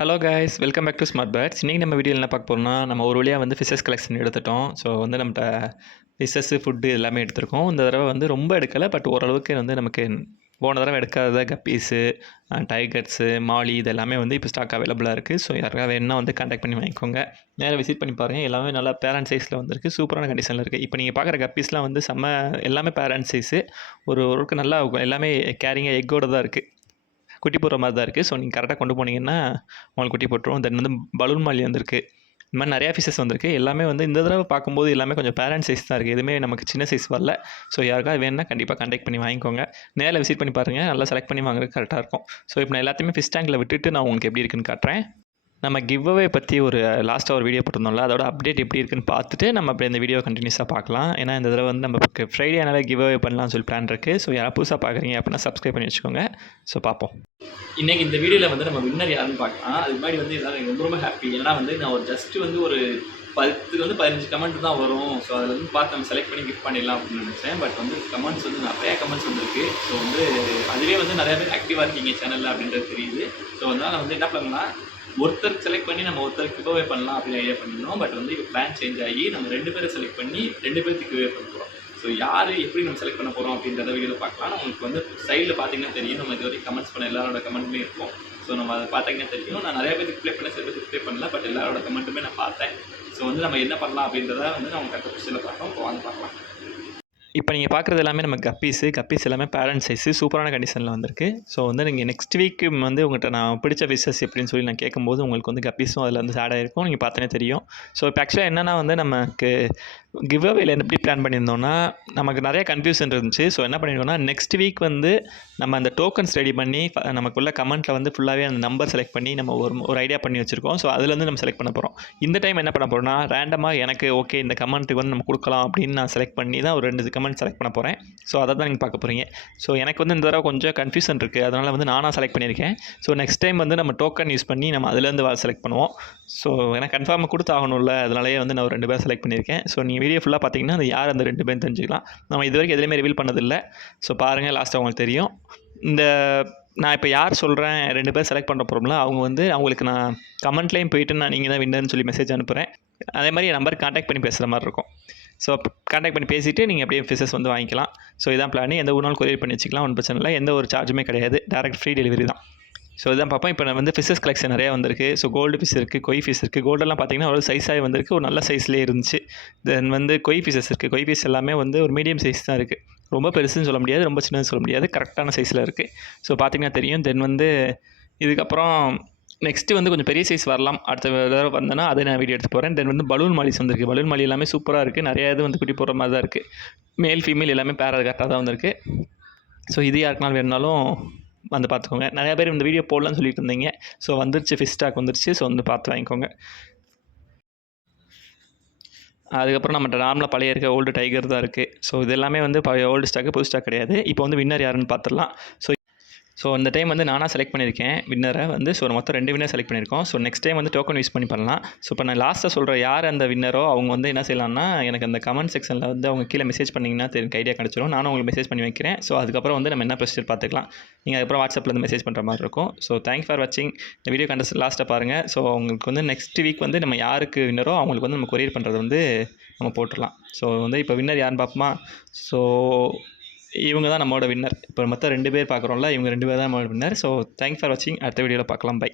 Hello guys, welcome back to Smart Birds. இன்றைக்கி நம்ம வீடியோவில் என்ன பார்க்க போகிறோம்னா, நம்ம ஒரு வழியாக வந்து ஃபிஷஸ் கலெக்ஷன் எடுத்துட்டோம். ஸோ வந்து நம்மகிட்ட ஃபிஷஸ்ஸு, ஃபுட்டு எல்லாமே எடுத்திருக்கோம். இந்த தடவை வந்து ரொம்ப எடுக்கலை, பட் ஓரளவுக்கு வந்து நமக்கு போன தடவை எடுக்காத கப்பீஸு, டைகர்ஸு, மாலி இது எல்லாமே வந்து இப்போ ஸ்டாக் அவைலபிளாக இருக்குது. ஸோ யாருக்காவது வேணுன்னா வந்து கான்டாக்ட் பண்ணி வாங்கிக்கோங்க. நேராக விசிட் பண்ணி பாருங்கள். எல்லாமே நல்லா பேரண்ட் சைஸில் வந்திருக்கு. சூப்பரான கண்டிஷனில் இருக்குது. இப்போ நீங்கள் பார்க்குற கப்பீஸ்லாம் வந்து எல்லாமே பேரண்ட் சைஸு. ஓரளவுக்கு நல்லா எல்லாமே கேரிங்காக எக்கோடு தான் இருக்குது. குட்டி போடுற மாதிரி தான் இருக்குது. ஸோ நீங்கள் கரெக்டாக கொண்டு போனீங்கன்னா உங்களுக்கு குட்டி போட்டுரும். தென் வந்து பலூன் மாலி வந்திருக்கு. இந்த மாதிரி நிறையா ஃபிஷஸ் வந்திருக்கு. எல்லாமே வந்து இந்த தடவை பார்க்கும்போது எல்லாமே கொஞ்சம் பேரண்ட் சைஸ் தான் இருக்குது. எதுவுமே நமக்கு சின்ன சைஸ் வரல. ஸோ யாருக்காவது வேணுன்னா கண்டிப்பாக கான்டாக்ட் பண்ணி வாங்கிக்கோங்க. நேரில் விசிட் பண்ணி பாருங்கள். நல்லா செலக்ட் பண்ணி வாங்குறது கரெக்டாக இருக்கும். ஸோ இப்போ நான் எல்லாத்தையுமே ஃபிஷ் டேங்கில் விட்டுட்டு நான் உங்களுக்கு எப்படி இருக்குன்னு காட்டுறேன். நம்ம கிவ் அவே பற்றி லாஸ்ட்டாக ஒரு வீடியோ போட்டிருந்தோம்ல, அதோட அப்டேட் எப்படி இருக்குன்னு பார்த்துட்டு நம்ம அப்படியே இந்த வீடியோ கண்டினியூஸாக பார்க்கலாம். ஏன்னா இந்த தடவை வந்து நமக்கு ஃப்ரைடே ஆனாலே கிவ் அவே பண்ணலாம்னு சொல்லி பிளான் இருக்குது. ஸோ யாராவது புதுசாக பார்க்குறீங்க அப்படின்னா சப்ஸ்கிரைப் பண்ணி வச்சுக்கோங்க. ஸோ பார்ப்போம். இன்றைக்கி இந்த வீடியோவில் வந்து நம்ம வின்னர் யாருன்னு பார்க்கலாம். அது முன்னாடி வந்து எல்லாரும் ரொம்ப ரொம்ப ஹாப்பி. ஏன்னா வந்து நான் ஒரு ஜஸ்ட்டு வந்து ஒரு 10-15 கமெண்ட் தான் வரும். ஸோ அதில் வந்து பார்த்து நம்ம செலக்ட் பண்ணி கிஃப்ட் பண்ணிடலாம் அப்படின்னு நினச்சேன். பட் வந்து கமெண்ட்ஸ் வந்து நிறையா கமெண்ட்ஸ் வந்துருக்கு. ஸோ வந்து அதுவே வந்து நிறையா பேர் ஆக்டிவாக இருக்கீங்க சேனலில் அப்படின்றது தெரியுது. ஸோ அதனால் வந்து என்ன பண்ணலாம், ஒருத்தருக்கு செலக்ட் பண்ணி நம்ம ஒருத்தருக்கு கிவ்அவே பண்ணலாம் அப்படின்னு ஐடியா பண்ணியிருந்தோம். பட் வந்து இப்போ பிளான் சேஞ்ச் ஆகி நம்ம 2 பேரை செலக்ட் பண்ணி 2 பேருக்கு கிவ்அவே பண்ண போகிறோம். ஸோ யார் எப்படி நம்ம செலக்ட் பண்ண போகிறோம் அப்படின்றத வீடியோவில் பார்க்கலாம். உங்களுக்கு வந்து சைடில் பார்த்தீங்கன்னா தெரியும், நம்ம இது வரைக்கும் கமெண்ட்ஸ் பண்ண எல்லாரோட கமெண்ட்டுமே இருக்கும். ஸோ நம்ம அதை பார்த்தீங்கன்னா தெரியும். நான் நிறைய பேருக்கு ரிப்ளை பண்ண, சில பேருக்கு ரிப்ளை பண்ணல, பட் எல்லாரோட கமெண்ட்டுமே நான் பார்த்தேன். ஸோ வந்து நம்ம என்ன பண்ணலாம் அப்படின்றத வந்து நம்ம கரெக்டாக கொஸ்டினில் பார்த்தோம். இப்போ வாங்க பார்க்கலாம். இப்போ நீங்கள் பார்க்குறது எல்லாமே நம்ம கப்பீஸ் எல்லாமே பேரண்ட் சைஸு சூப்பரான கண்டிஷனில் வந்திருக்கு. ஸோ வந்து நீங்கள் நெக்ஸ்ட் வீக் வந்து உங்கள்கிட்ட நான் பிடிச்ச ஃபிஷஸ் எப்படின்னு சொல்லி நான் கேட்கும்போது உங்களுக்கு வந்து கப்பீஸும் அதில் வந்து ஆட் ஆகிருக்கும். நீங்கள் பார்த்தனே தெரியும். ஸோ இப்போ ஆக்சுவலாக என்னென்னா வந்து நமக்கு கிவ் அவேல எப்படி பிளான் பண்ணியிருந்தோம்னா, நமக்கு நிறைய கன்ஃபியூஷன் இருந்துச்சு. ஸோ என்ன பண்ணியிருக்கோம்னா, நெக்ஸ்ட் வீக் வந்து நம்ம அந்த டோக்கன்ஸ் ரெடி பண்ணி நமக்குள்ள கமெண்ட்டில் வந்து ஃபுல்லாகவே அந்த நம்பர் செலக்ட் பண்ணி நம்ம ஒரு ஐடியா பண்ணி வச்சுருக்கோம். ஸோ அதுலேருந்து நம்ம செலக்ட் பண்ண போகிறோம். இந்த டைம் என்ன பண்ண போகிறோம்னா, ரேண்டமாக எனக்கு ஓகே இந்த கமெண்ட்டுக்கு வந்து நம்ம கொடுக்கலாம் அப்படின்னு நான் செலக்ட் பண்ணி தான் ஒரு 2 கமெண்ட் செலக்ட் பண்ண போகிறேன். ஸோ அதை தான் நீங்கள் பார்க்க போகிறீங்க. ஸோ எனக்கு வந்து இந்த தடவை கொஞ்சம் கன்ஃபியூஷன் இருக்குது. அதனால் வந்து நானாக செலக்ட் பண்ணியிருக்கேன். ஸோ நெக்ஸ்ட் டைம் வந்து நம்ம டோக்கன் யூஸ் பண்ணி நம்ம அதுலேருந்து செலக்ட் பண்ணுவோம். ஸோ எனக்கு கன்ஃபார்மாக கொடுத்தாகணும்ல, அதனாலேயே வந்து நான் ஒரு 2 பேர் செலக்ட் பண்ணியிருக்கேன். ஸோ நீங்கள் வீடியோ ஃபுல்லாக பார்த்தீங்கன்னா அது யார் அந்த 2 பேரும் தெரிஞ்சுக்கலாம். நம்ம இது வரைக்கும் எதுலேயுமே ரிவீல் பண்ணதில்லை. ஸோ பாருங்கள், லாஸ்ட்டாக உங்களுக்கு தெரியும். நான் இப்போ யார் சொல்கிறேன் 2 பேர் செலக்ட் பண்ண போகிறோம்ல, அவங்க வந்து அவங்களுக்கு நான் கமெண்ட்லேயும் போயிட்டு நான் நீங்கள் தான் வின்னர்னு சொல்லி மெசேஜ் அனுப்புகிறேன். அதே மாதிரி என் நம்பருக்கு கான்டாக்ட் பண்ணி பேசுகிற மாதிரி இருக்கும். ஸோ கான்டாக்ட் பண்ணி பேசிவிட்டு நீங்கள் அப்படியே ஃபிஷஸ் வந்து வாங்கிக்கலாம். ஸோ இதான் பிளான். எந்த ஒரு நாள் கொரியர் பண்ணி வச்சுக்கலாம், ஒன்றும் பிரச்சனை இல்லை. எந்த ஒரு சார்ஜுமே கிடையாது. டேரக்ட் ஃப்ரீ டெலிவரி தான். ஸோ இதான் பார்ப்போம். இப்போ நான் வந்து ஃபிஷஸ் கலெக்ஷன் நிறையா வந்திருக்கு. ஸோ கோல்டு ஃபிஷ் இருக்குது, கொய் ஃபிஷ் இருக்குது. கோல்டெல்லாம் பார்த்தீங்கன்னா ஒரு சைஸாகவே வந்திருக்கு, ஒரு நல்ல சைஸ்லேயே இருந்துச்சு. தென் வந்து கொய் ஃபிஷஸ் இருக்குது. கொய் ஃபிஷ் எல்லாமே வந்து ஒரு மீடியம் சைஸ் தான் இருக்குது. ரொம்ப பெருசுன்னு சொல்ல முடியாது, ரொம்ப சின்னதுன்னு சொல்ல முடியாது, கரெக்டான சைஸில் இருக்குது. ஸோ பார்த்தீங்கன்னா தெரியும். தென் வந்து இதுக்கப்புறம் நெக்ஸ்ட்டு வந்து கொஞ்சம் பெரிய சைஸ் வரலாம். அடுத்த தடவை வந்தேன்னா அதை நான் வீடியோ எடுத்து போகிறேன். தென் வந்து பலூன் மாலிஸ் வந்திருக்கு. பலூன் மாலி எல்லாமே சூப்பராக இருக்குது. நிறையா இது வந்து குட்டி போடுற மாதிரி தான் இருக்குது. மேல் ஃபீமேல் எல்லாமே பேர் கரெக்டாக தான் வந்திருக்கு. ஸோ இது யாருக்குனாலும் வேணுனாலும் வந்து பார்த்துக்கோங்க. நிறையா பேர் இந்த வீடியோ போடலான்னு சொல்லிட்டு இருந்தீங்க. ஸோ வந்துருச்சு, ஃபிஷ் ஸ்டாக் வந்துருச்சு. ஸோ வந்து பார்த்து வாங்கிக்கோங்க. அதுக்கப்புறம் நம்மகிட்ட நார்மலாக பழைய இருக்க ஓல்டு டைகர் தான் இருக்குது. ஸோ இது எல்லாமே வந்து பழைய ஓல்டு ஸ்டாக்கு, புது ஸ்டாக் கிடையாது. இப்போ வந்து வின்னர் யாருன்னு பார்த்துடலாம். ஸோ இந்த டைம் வந்து நானாக செலக்ட் பண்ணியிருக்கேன் வின்னரை வந்து. ஸோ மொத்தம் 2 வின்னர் செலக்ட் பண்ணியிருக்கோம். ஸோ நெக்ஸ்ட் டைம் வந்து டோக்கன் யூஸ் பண்ணி பண்ணலாம். ஸோ இப்போ நான் லாஸ்ட்டாக சொல்கிறேன் யார் அந்த வின்னரோ அவங்க வந்து என்ன செய்யலாம்னா, எனக்கு அந்த கமெண்ட் செக்ஷனில் வந்து அவங்க கீழே மெசேஜ் பண்ணிங்கன்னா எனக்கு ஐடியா கிடச்சிரும். நானும் உங்களுக்கு மெசேஜ் பண்ணி வைக்கிறேன். ஸோ அதுக்கப்புறம் வந்து நம்ம என்ன ப்ரொசீஜர் பார்த்துக்கலாம். நீங்கள் அதுக்கப்புறம் வாட்ஸ்அப்பில் வந்து மெசேஜ் பண்ணுற மாதிரி இருக்கும். ஸோ தேங்க்ஸ் ஃபார் வாட்சிங். இந்த வீடியோ லாஸ்ட்டாக பாருங்கள். ஸோ உங்களுக்கு வந்து நெக்ஸ்ட் வீக் வந்து நம்ம யாருக்கு வின்னரோ அவங்களுக்கு வந்து நம்ம கொரியர் பண்ணுறது வந்து நம்ம போட்டுடலாம். ஸோ வந்து இப்போ வின்னர் யாருன்னு பார்ப்போமா. ஸோ இவங்க தான் நம்மளோட வின்னர். இப்போ மொத்தம் 2 பேர் பார்க்குறோம்ல, இவங்க 2 பேர் தான் நம்மளோட வின்னர். ஸோ தேங்க்ஸ் ஃபார் வாட்சிங். அடுத்த வீடியோவில் பார்க்கலாம். பை.